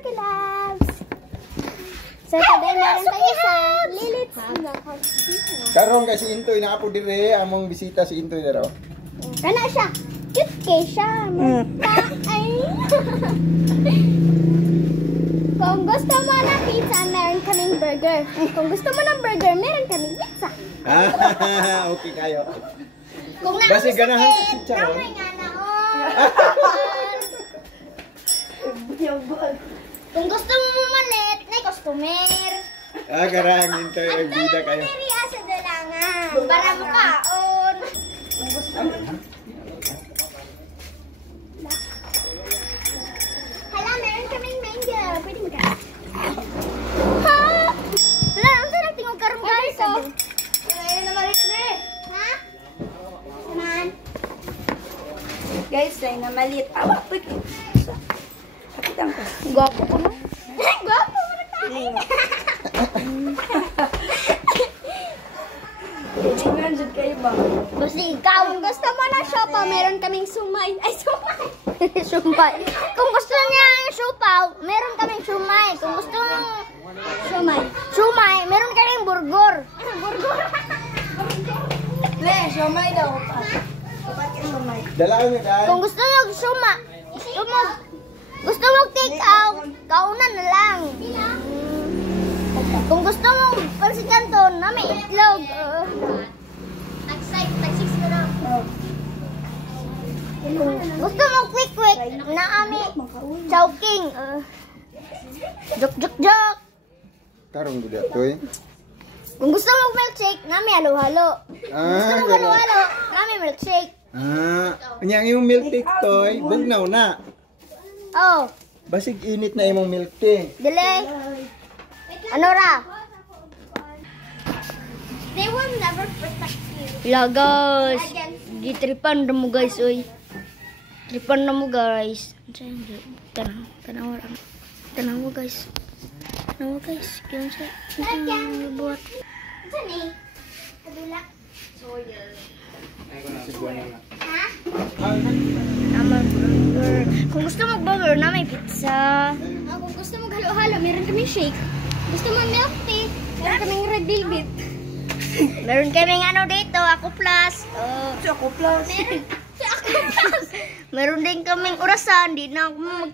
Lucky Loves. So, today meron tayo sa Lilith's Vlog. Karon kasi Intoy na po dire among bisita si Intoy daro. Kana siya. Cute kay siya. Ay. Kung gusto mo ng pizza, meron kaming burger. Kung gusto mo ng burger, meron kaming pizza. Okay kayo. Kung Basi ganahan sa chicharon. Kamay nga na, Kung gusto mo malit, may customer. Garang Intoy ay bida kayo. Ang dali sa dalangan. Para mo kaon. Kung gusto mo. Hala, meron kaming mango. Pwede mo ka. Ha? Hala, ang sarap tingog karong guys. Ayun na malit na eh. Ha? Naman. Guys, ay na maliit. Awa, pwede. Kapitan ko. Gwapo ko no? Gwapo mo na tayo. Tingnan dyan kayo ba? Basta ikaw, kung gusto mo na siopaw, meron kaming sumay. Ay, sumay. Sumay. Kung gusto niya ang siopaw, meron kaming sumay. Kung gusto mo sumay, meron kaming burgor. Burgor. Le, siomay daw. Dapat yung siomay. Dalaw niyo kay. Kung gusto mo gusto mo take out, kaunan na lang. Kung gusto mo pansit canton, na may itlog. Tag-6 ko na. Gusto mo quick, na ami chowking. Jok. Karong gud Toy. Kung gusto mo milkshake, na may halo-halo. Gusto mo halo-halo, na may milkshake. Nya yung milk tea Toy, bugnaw na. Oh, Basig init na imong milk tea. delay. Ano ra? They will never protect you. La guys, gitripan na mo guys, oy. Tripan na mo guys. Tanaw mo guys. Tanaw guys. Yan siya. Ano buhat? Sani? Kadula. Ha? Naman burger. Kung gusto mo burger na may pizza. Kung gusto mo halo-halo, meron kaming shake. Gusto mo milk tea, meron kaming red velvet. Meron kaming ano dito, Ako Plus. Choco plus. Meron. Ako plus. Meron din kaming orasan. Di na ako